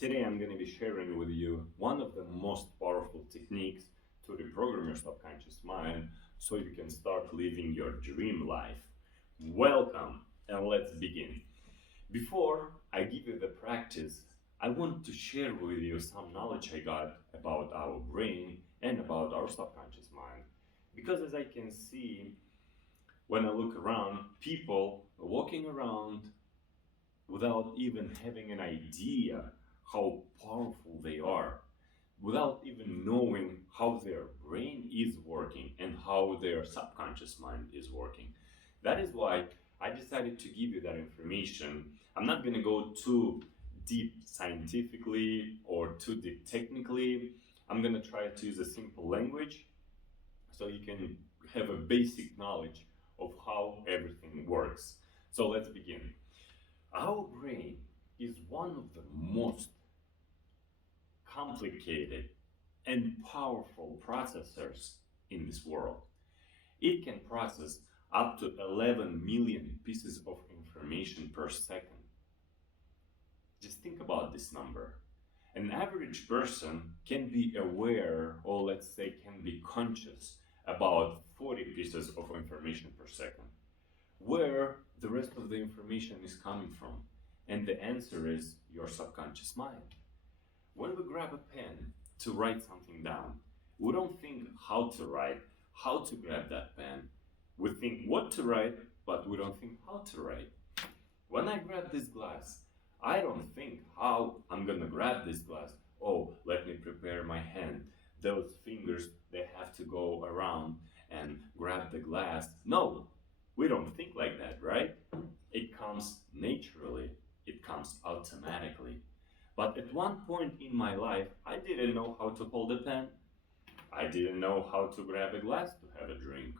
Today I'm going to be sharing with you one of the most powerful techniques to reprogram your subconscious mind so you can start living your dream life. Welcome and let's begin. Before I give you the practice, I want to share with you some knowledge I got about our brain and about our subconscious mind. Because as I can see, when I look around, people walking around without even having an idea how powerful they are, without even knowing how their brain is working and how their subconscious mind is working. That is why I decided to give you that information. I'm not going to go too deep scientifically or too deep technically. I'm going to try to use a simple language so you can have a basic knowledge of how everything works. So let's begin. Our brain is one of the most complicated and powerful processors in this world. It can process up to 11 million pieces of information per second. Just think about this number. An average person can be aware, or let's say can be conscious about 40 pieces of information per second. Where the rest of the information is coming from? And the answer is your subconscious mind. When we grab a pen to write something down, we don't think how to write, how to grab that pen. We think what to write, but we don't think how to write. When I grab this glass, I don't think how I'm gonna grab this glass. Oh, let me prepare my hand. Those fingers, they have to go around and grab the glass. No, we don't think like that, right? It comes naturally, it comes automatically. But at one point in my life, I didn't know how to hold a pen. I didn't know how to grab a glass to have a drink.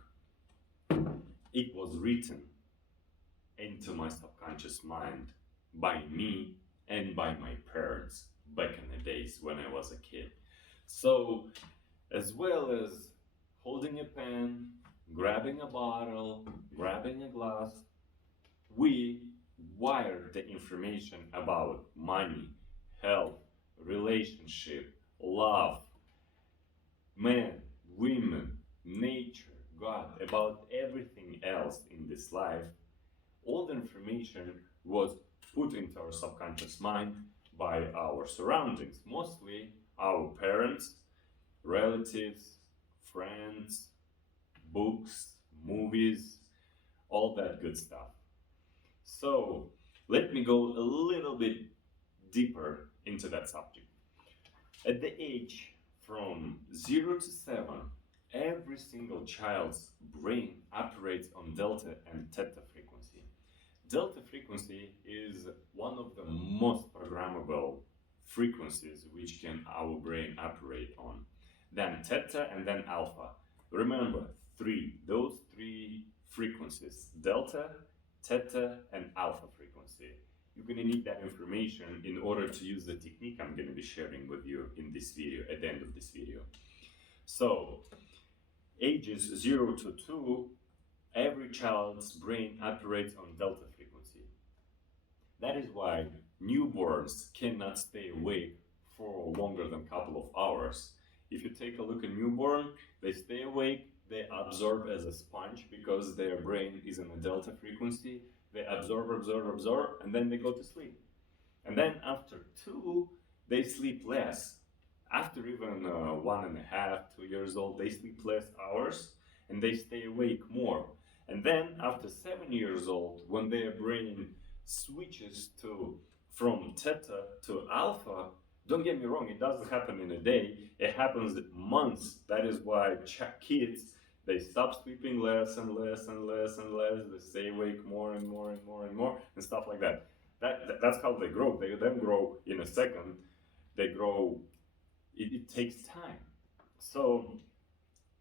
It was written into my subconscious mind by me and by my parents back in the days when I was a kid. So, as well as holding a pen, grabbing a bottle, grabbing a glass, we wired the information about money, health, relationship, love, men, women, nature, God, about everything else in this life. All the information was put into our subconscious mind by our surroundings, mostly our parents, relatives, friends, books, movies, all that good stuff. So let me go a little bit deeper into that subject. At the age from 0 to 7, every single child's brain operates on delta and theta frequency. Delta frequency is one of the most programmable frequencies which can our brain operate on. Then theta and then alpha. Remember, those three frequencies, delta, theta, and alpha frequency. You're going to need that information in order to use the technique I'm going to be sharing with you in this video, at the end of this video. So, ages 0 to 2, every child's brain operates on delta frequency. That is why newborns cannot stay awake for longer than a couple of hours. If you take a look at newborn, they stay awake, they absorb as a sponge because their brain is in a delta frequency. They absorb, and then they go to sleep. And then after 2, they sleep less. After even 1.5, 2 years old, they sleep less hours and they stay awake more. And then after 7 years old, when their brain switches from theta to alpha, don't get me wrong, it doesn't happen in a day, it happens in months. That is why kids, they stop sleeping less and less and less and less, they stay awake more and more and more and more, and stuff like that. That's how they grow. They don't grow in a second, they grow, it takes time. So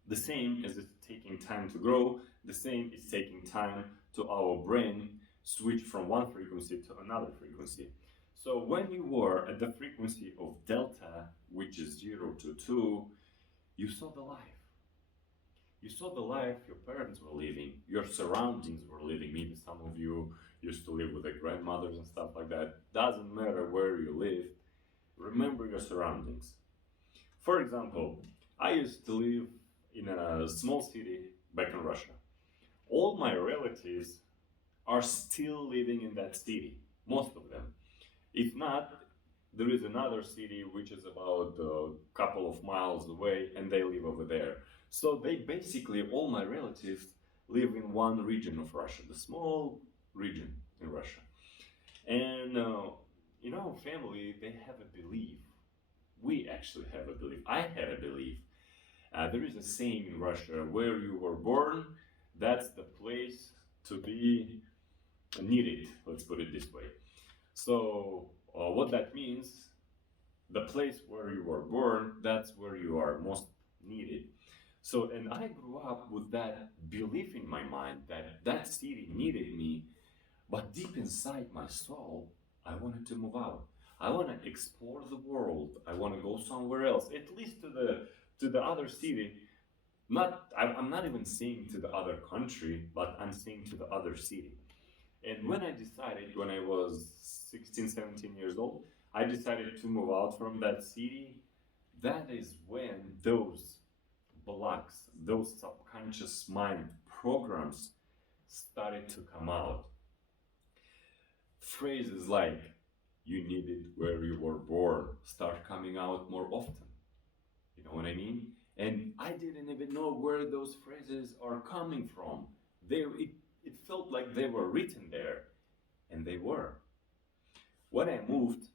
the same as it's taking time to grow, the same is taking time to our brain switch from one frequency to another frequency. So when you were at the frequency of delta, which is 0 to 2, you saw the life. You saw the life your parents were living, your surroundings were living. Maybe some of you used to live with their grandmothers and stuff like that. Doesn't matter where you lived. remember your surroundings. For example, I used to live in a small city back in Russia. All my relatives are still living in that city, most of them. If not, there is another city which is about a couple of miles away and they live over there. So they basically, all my relatives live in one region of Russia, the small region in Russia. And family, they have a belief. We actually have a belief. I had a belief. There is a saying in Russia, where you were born, that's the place to be needed, let's put it this way. So, what that means, the place where you were born, that's where you are most needed. So, and I grew up with that belief in my mind that that city needed me, but deep inside my soul, I wanted to move out. I want to explore the world. I want to go somewhere else, at least to the other city. I'm not even saying to the other country, but I'm saying to the other city. And when I decided, when I was 16, 17 years old, I decided to move out from that city. That is when those blocks, those subconscious mind programs started to come out. Phrases like, you need it where you were born, start coming out more often. You know what I mean? And I didn't even know where those phrases are coming from. It felt like they were written there, and they were. When I moved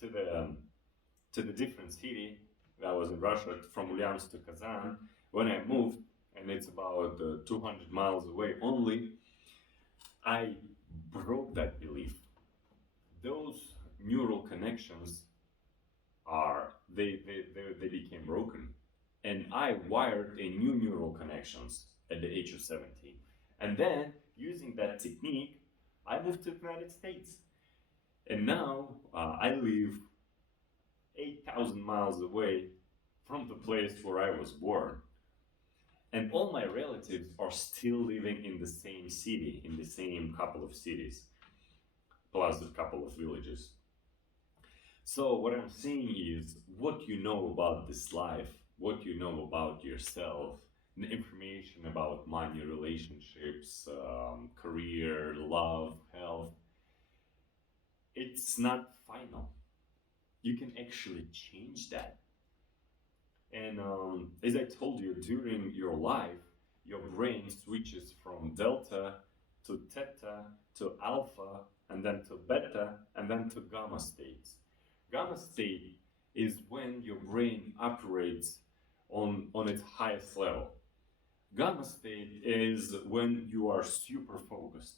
to the different city that was in Russia, from Ulyanovsk to Kazan, when I moved, and it's about 200 miles away only, I broke that belief. Those neural connections they became broken, and I wired a new neural connections at the age of 17. And then, using that technique, I moved to the United States. And now I live 8,000 miles away from the place where I was born. And all my relatives are still living in the same city, in the same couple of cities, plus a couple of villages. So what I'm saying is, what you know about this life, what you know about yourself, the information about money, relationships, career, love, health, it's not final. You can actually change that. And as I told you, during your life, your brain switches from delta to theta to alpha, and then to beta, and then to gamma states. Gamma state is when your brain operates on its highest level. Gamma state is when you are super focused.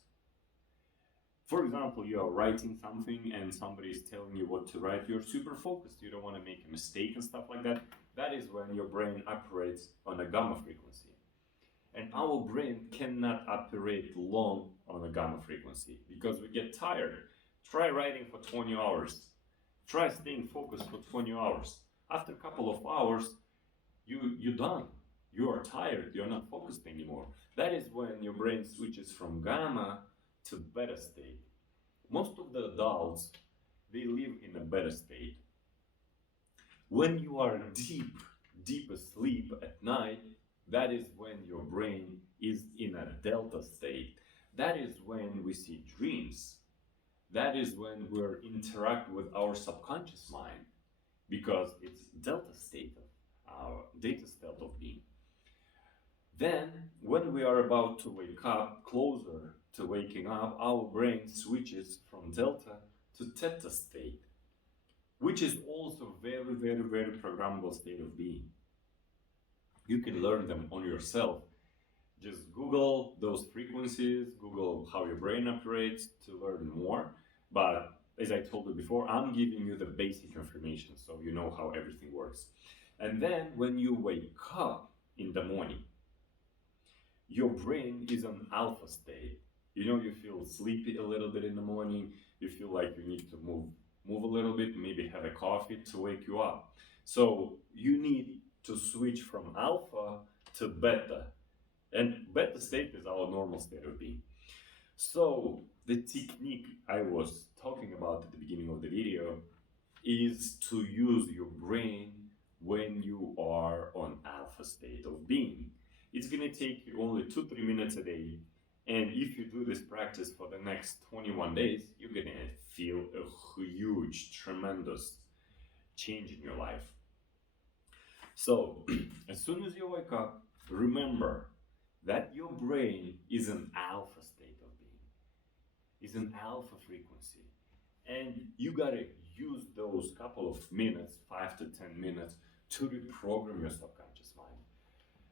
For example, you are writing something and somebody is telling you what to write. You're super focused. You don't want to make a mistake and stuff like that. That is when your brain operates on a gamma frequency. And our brain cannot operate long on a gamma frequency because we get tired. Try writing for 20 hours. Try staying focused for 20 hours. After a couple of hours, you're done. You are tired. You're not focused anymore. That is when your brain switches from gamma to beta state. Most of the adults, they live in a beta state. When you are deep asleep at night, that is when your brain is in a delta state. That is when we see dreams. That is when we interact with our subconscious mind, because it's delta state, our data state of being. Then, when we are about to wake up, closer to waking up, our brain switches from delta to theta state, which is also very, very, very programmable state of being. You can learn them on yourself. Just Google those frequencies, Google how your brain operates to learn more. But as I told you before, I'm giving you the basic information so you know how everything works. And then when you wake up in the morning, your brain is on alpha state. You know, you feel sleepy a little bit in the morning, you feel like you need to move a little bit, maybe have a coffee to wake you up. So you need to switch from alpha to beta. And beta state is our normal state of being. So the technique I was talking about at the beginning of the video is to use your brain when you are on alpha state of being. It's gonna take you only 2-3 minutes a day, and if you do this practice for the next 21 days, you're gonna feel a huge, tremendous change in your life. So, as soon as you wake up, remember that your brain is an alpha state of being, is an alpha frequency. And you gotta use those couple of minutes, 5 to 10 minutes, to reprogram your subconscious mind.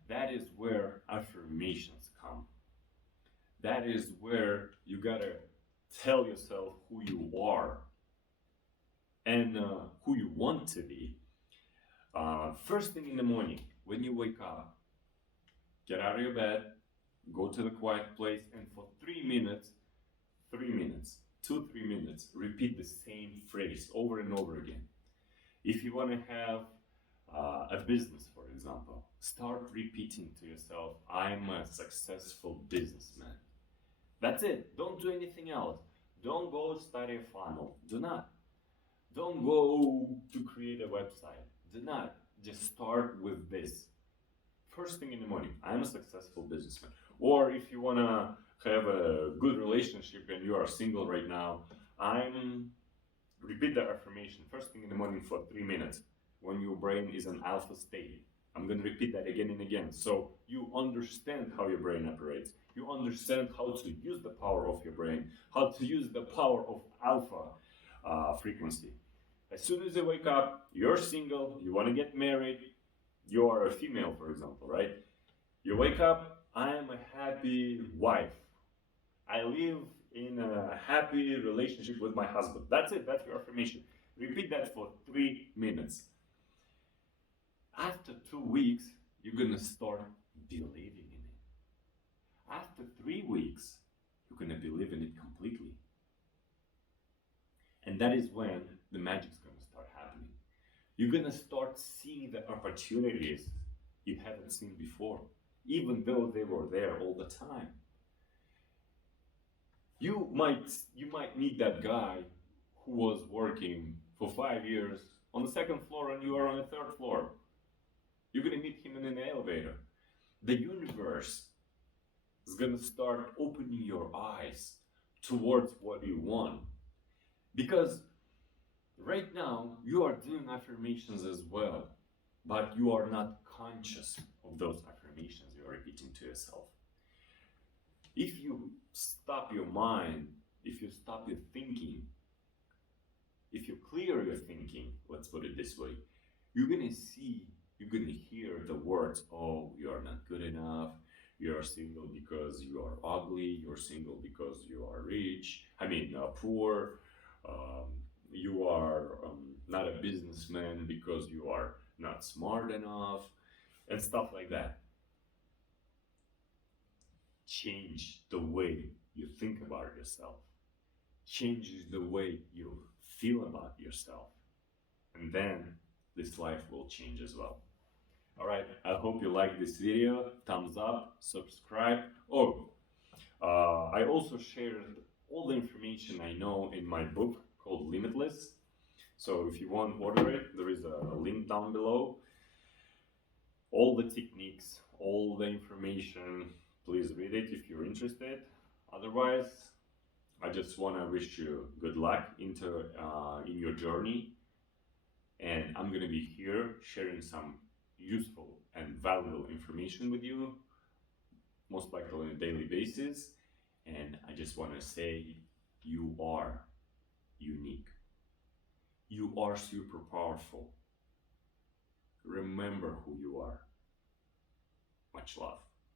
That is where affirmations come. That is where you gotta tell yourself who you are and who you want to be. First thing in the morning, when you wake up, get out of your bed, go to the quiet place, and for 2-3 minutes, repeat the same phrase over and over again. If you want to have a business, for example, start repeating to yourself, I'm a successful businessman. That's it. Don't do anything else. Don't go study a funnel. Do not. Don't go to create a website. Do not. Just start with this. First thing in the morning, I'm a successful businessman. Or if you want to have a good relationship and you are single right now, repeat the affirmation first thing in the morning for 3 minutes when your brain is in alpha state. I'm going to repeat that again and again so you understand how your brain operates. You understand how to use the power of your brain, how to use the power of alpha frequency. As soon as you wake up, you're single, you want to get married, you are a female, for example, right? You wake up, I am a happy wife. I live in a happy relationship with my husband. That's it, that's your affirmation. Repeat that for 3 minutes. After 2 weeks, you're gonna start believing in it. After 3 weeks, you're gonna believe in it completely. And that is when the magic's gonna start happening. You're gonna start seeing the opportunities you haven't seen before, even though they were there all the time. You might meet that guy who was working for 5 years on the second floor and you are on the third floor. You're gonna meet him in an elevator. The universe is gonna start opening your eyes towards what you want. Because right now you are doing affirmations as well, but you are not conscious of those affirmations you are repeating to yourself. If you stop your mind, if you stop your thinking, if you clear your thinking, let's put it this way, you're gonna hear the words, oh, you are not good enough, you are single because you are ugly, you're single because you are poor, you are not a businessman because you are not smart enough, and stuff like that. Change the way you think about yourself, changes the way you feel about yourself, and then this life will change as well. All right, I hope you like this video. Thumbs up, subscribe. I also shared all the information I know in my book called Limitless. So if you want to order it, there is a link down below. All the techniques, all the information, please read it if you're interested. Otherwise, I just want to wish you good luck in your journey. And I'm going to be here sharing some useful and valuable information with you, most likely on a daily basis. And I just want to say, you are unique. You are super powerful. Remember who you are. Much love.